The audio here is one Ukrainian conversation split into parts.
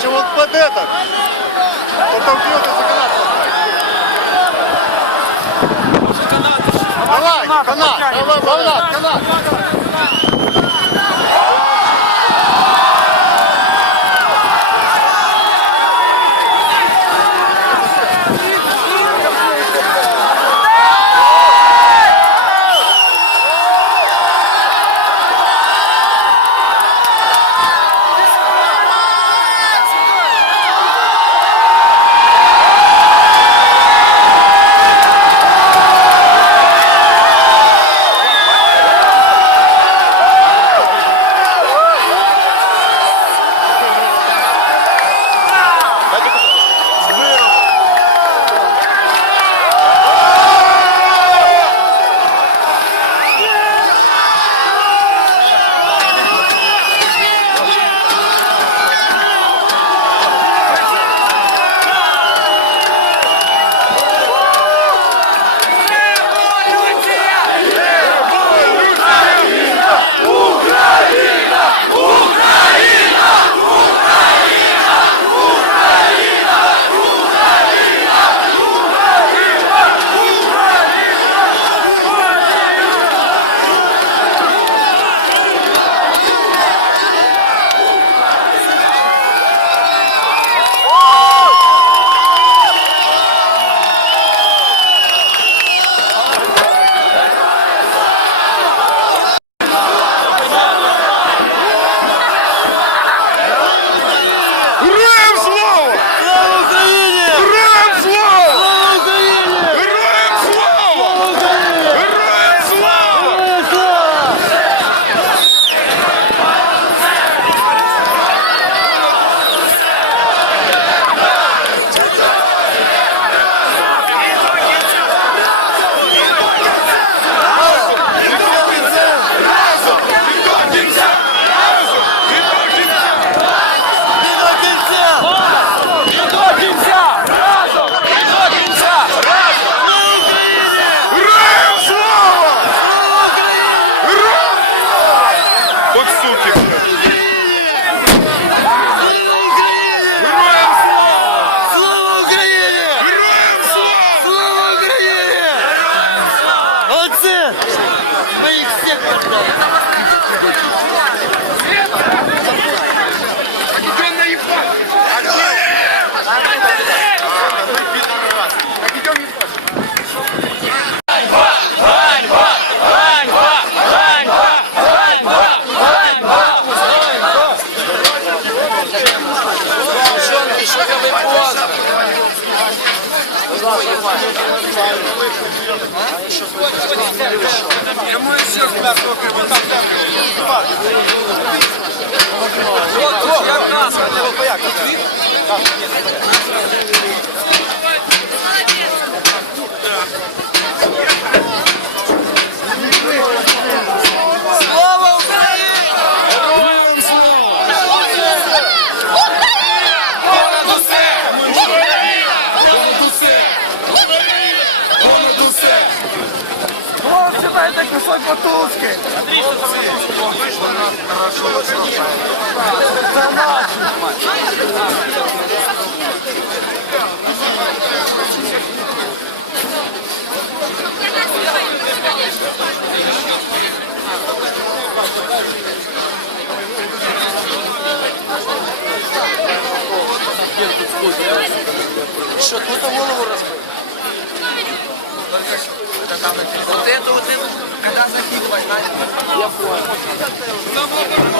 под, под этот. Потом за канат. Давай, канат, канат, канат. Ama Слава дайте кусок потузки! Це наші! Що, тут голову розбив? Вот это вот, когда запихивать, знаешь? Я понял.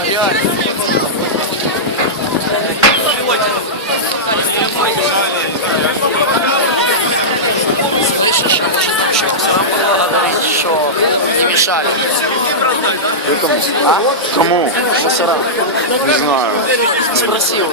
О, реально. Слышишь, может, еще пацанам поблагодарить, что не мешали. Этому? А? Кому? Мусорам. Не знаю. Спросил.